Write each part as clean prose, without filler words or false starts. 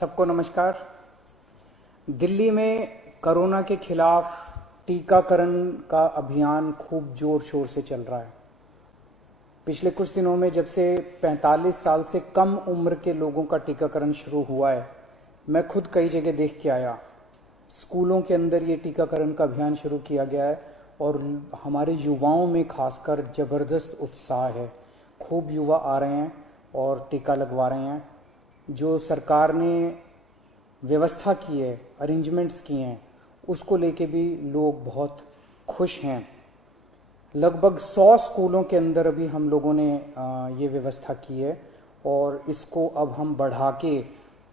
सबको नमस्कार। दिल्ली में कोरोना के खिलाफ टीकाकरण का अभियान खूब जोर शोर से चल रहा है। पिछले कुछ दिनों में जब से 45 साल से कम उम्र के लोगों का टीकाकरण शुरू हुआ है, मैं खुद कई जगह देख के आया। स्कूलों के अंदर ये टीकाकरण का अभियान शुरू किया गया है और हमारे युवाओं में खासकर ज़बरदस्त उत्साह है। खूब युवा आ रहे हैं और टीका लगवा रहे हैं। जो सरकार ने व्यवस्था की है, अरेंजमेंट्स किए हैं, उसको लेके भी लोग बहुत खुश हैं। लगभग 100 स्कूलों के अंदर अभी हम लोगों ने ये व्यवस्था की है और इसको अब हम बढ़ा के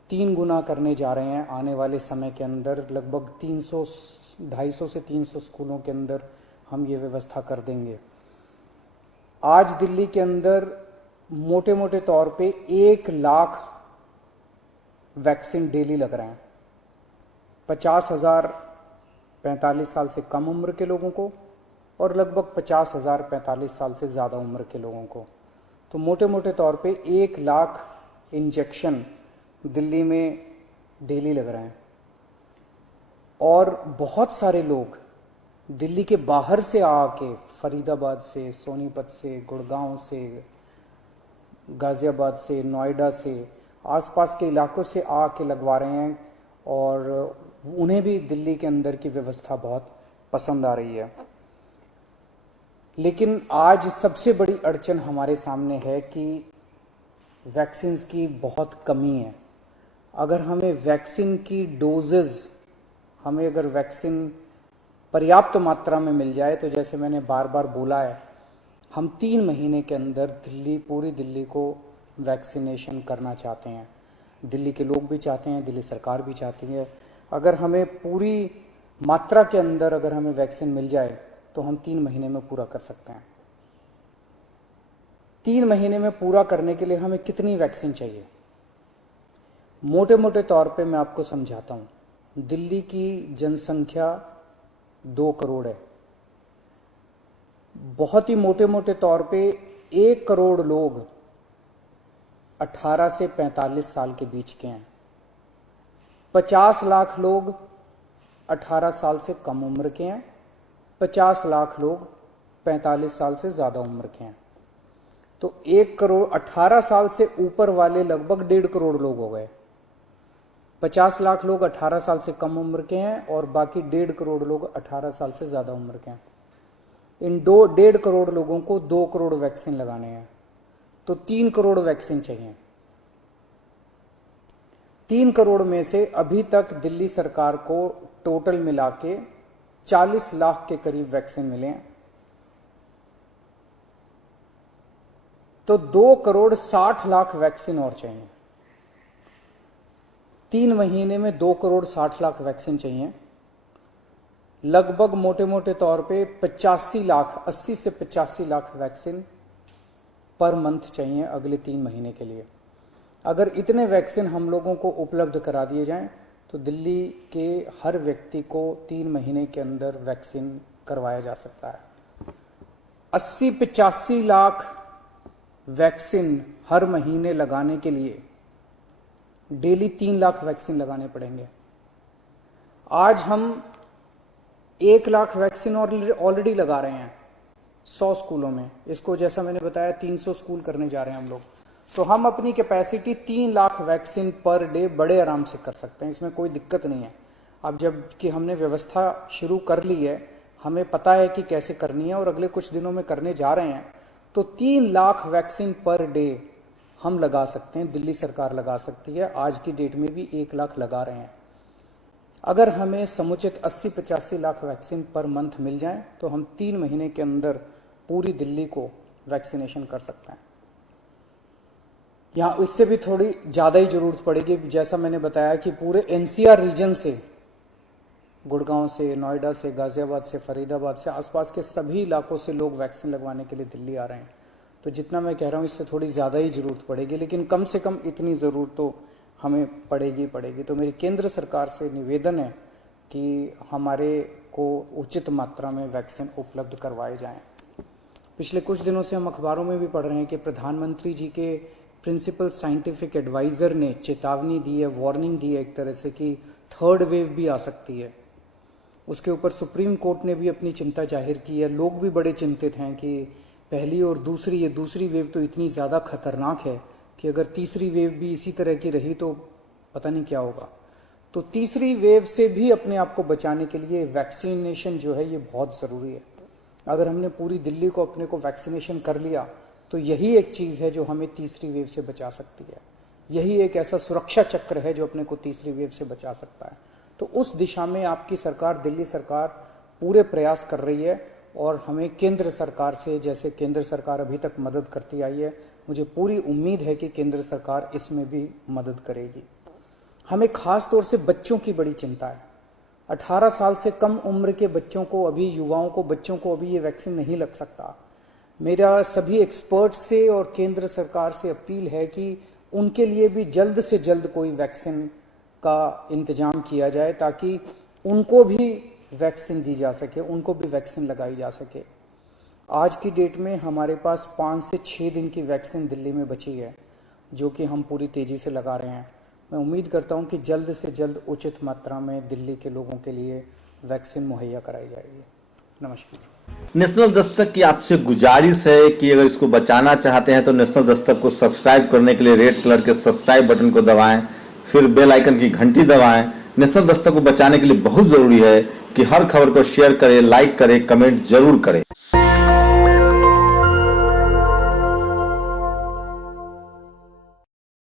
3 गुना करने जा रहे हैं। आने वाले समय के अंदर लगभग 250 से 300 स्कूलों के अंदर हम ये व्यवस्था कर देंगे। आज दिल्ली के अंदर मोटे मोटे तौर पे 1 लाख वैक्सीन डेली लग रहे हैं। 50,000 45 साल से कम उम्र के लोगों को और लगभग 50,000 45 साल से ज़्यादा उम्र के लोगों को। तो मोटे मोटे तौर पे 1 लाख इंजेक्शन दिल्ली में डेली लग रहे हैं। और बहुत सारे लोग दिल्ली के बाहर से आके, फरीदाबाद से, सोनीपत से, गुड़गांव से, गाज़ियाबाद से, नोएडा से, आसपास के इलाकों से आके लगवा रहे हैं और उन्हें भी दिल्ली के अंदर की व्यवस्था बहुत पसंद आ रही है। लेकिन आज सबसे बड़ी अड़चन हमारे सामने है कि वैक्सीन्स की बहुत कमी है। अगर हमें वैक्सीन की डोजेज, हमें अगर वैक्सीन पर्याप्त मात्रा में मिल जाए तो जैसे मैंने बार बार बोला है, हम 3 महीने के अंदर पूरी दिल्ली को वैक्सीनेशन करना चाहते हैं। दिल्ली के लोग भी चाहते हैं, दिल्ली सरकार भी चाहती है। अगर हमें पूरी मात्रा के अंदर अगर हमें वैक्सीन मिल जाए तो हम 3 महीने में पूरा कर सकते हैं। 3 महीने में पूरा करने के लिए हमें कितनी वैक्सीन चाहिए? मोटे मोटे तौर पे मैं आपको समझाता हूं। दिल्ली की जनसंख्या 2 करोड़ है। बहुत ही मोटे मोटे तौर पे 1 करोड़ लोग 18 से 45 साल के बीच के हैं। 50 लाख लोग 18 साल से कम उम्र के हैं। 50 लाख लोग 45 साल से ज़्यादा उम्र के हैं। तो 1 करोड़ 18 साल से ऊपर वाले लगभग 1.5 करोड़ लोग हो गए। 50 लाख लोग 18 साल से कम उम्र के हैं और बाकी 1.5 करोड़ लोग 18 साल से ज़्यादा उम्र के हैं। इन 1.5 करोड़ लोगों को 2 करोड़ वैक्सीन लगाने हैं, तो 3 करोड़ वैक्सीन चाहिए। 3 करोड़ में से अभी तक दिल्ली सरकार को टोटल मिला के 40 लाख के करीब वैक्सीन मिले हैं। तो 2 करोड़ 60 लाख वैक्सीन और चाहिए। 3 महीने में 2 करोड़ 60 लाख वैक्सीन चाहिए। लगभग मोटे मोटे तौर पे 85 लाख, 80 से 85 लाख वैक्सीन पर मंथ चाहिए अगले 3 महीने के लिए। अगर इतने वैक्सीन हम लोगों को उपलब्ध करा दिए जाएं तो दिल्ली के हर व्यक्ति को 3 महीने के अंदर वैक्सीन करवाया जा सकता है। 80-85 लाख वैक्सीन हर महीने लगाने के लिए डेली 3 लाख वैक्सीन लगाने पड़ेंगे। आज हम 1 लाख वैक्सीन ऑलरेडी लगा रहे हैं 100 स्कूलों में। इसको जैसा मैंने बताया 300 स्कूल करने जा रहे हैं हम लोग। तो हम अपनी capacity 3 lakh vaccine per day बड़े आराम से कर सकते हैं, इसमें कोई दिक्कत नहीं है। अब जब कि हमने व्यवस्था शुरू कर ली है, हमें पता है कि कैसे करनी है और अगले कुछ दिनों में करने जा रहे हैं, तो 3 लाख वैक्सीन पर डे हम लगा सकते हैं, दिल्ली सरकार लगा सकती है। आज की डेट में भी 1 लाख लगा रहे हैं। अगर हमें समुचित 80-85 लाख वैक्सीन पर मंथ मिल जाए तो हम 3 महीने के अंदर पूरी दिल्ली को वैक्सीनेशन कर सकते हैं। यहाँ इससे भी थोड़ी ज़्यादा ही ज़रूरत पड़ेगी। जैसा मैंने बताया कि पूरे एनसीआर रीजन से, गुड़गांव से, नोएडा से, गाज़ियाबाद से, फरीदाबाद से, आसपास के सभी इलाकों से लोग वैक्सीन लगवाने के लिए दिल्ली आ रहे हैं। तो जितना मैं कह रहा हूँ इससे थोड़ी ज़्यादा ही ज़रूरत पड़ेगी, लेकिन कम से कम इतनी ज़रूरत तो हमें पड़ेगी। तो मेरी केंद्र सरकार से निवेदन है कि हमारे को उचित मात्रा में वैक्सीन उपलब्ध करवाए जाएं। पिछले कुछ दिनों से हम अखबारों में भी पढ़ रहे हैं कि प्रधानमंत्री जी के प्रिंसिपल साइंटिफिक एडवाइज़र ने चेतावनी दी है, वार्निंग दी है एक तरह से कि थर्ड वेव भी आ सकती है। उसके ऊपर सुप्रीम कोर्ट ने भी अपनी चिंता जाहिर की है। लोग भी बड़े चिंतित हैं कि पहली और दूसरी, ये दूसरी वेव तो इतनी ज़्यादा खतरनाक है कि अगर तीसरी वेव भी इसी तरह की रही तो पता नहीं क्या होगा। तो तीसरी वेव से भी अपने आप को बचाने के लिए वैक्सीनेशन जो है ये बहुत ज़रूरी है। अगर हमने पूरी दिल्ली को अपने को वैक्सीनेशन कर लिया तो यही एक चीज़ है जो हमें तीसरी वेव से बचा सकती है। यही एक ऐसा सुरक्षा चक्र है जो अपने को तीसरी वेव से बचा सकता है। तो उस दिशा में आपकी सरकार, दिल्ली सरकार पूरे प्रयास कर रही है और हमें केंद्र सरकार से, जैसे केंद्र सरकार अभी तक मदद करती आई है, मुझे पूरी उम्मीद है कि केंद्र सरकार इसमें भी मदद करेगी। हमें खास तौर से बच्चों की बड़ी चिंता है। 18 साल से कम उम्र के बच्चों को, अभी युवाओं को, बच्चों को अभी ये वैक्सीन नहीं लग सकता। मेरा सभी एक्सपर्ट से और केंद्र सरकार से अपील है कि उनके लिए भी जल्द से जल्द कोई वैक्सीन का इंतजाम किया जाए ताकि उनको भी वैक्सीन दी जा सके, उनको भी वैक्सीन लगाई जा सके। आज की डेट में हमारे पास 5 से 6 दिन की वैक्सीन दिल्ली में बची है जो कि हम पूरी तेज़ी से लगा रहे हैं। मैं उम्मीद करता हूं कि जल्द से जल्द उचित मात्रा में दिल्ली के लोगों के लिए वैक्सीन मुहैया कराई जाएगी। नमस्कार। नेशनल दस्तक की आपसे गुजारिश है कि अगर इसको बचाना चाहते हैं तो नेशनल दस्तक को सब्सक्राइब करने के लिए रेड कलर के सब्सक्राइब बटन को दबाएं, फिर बेल आइकन की घंटी दबाएं। नेशनल दस्तक को बचाने के लिए बहुत जरूरी है कि हर खबर को शेयर करें, लाइक करें, कमेंट जरूर करें।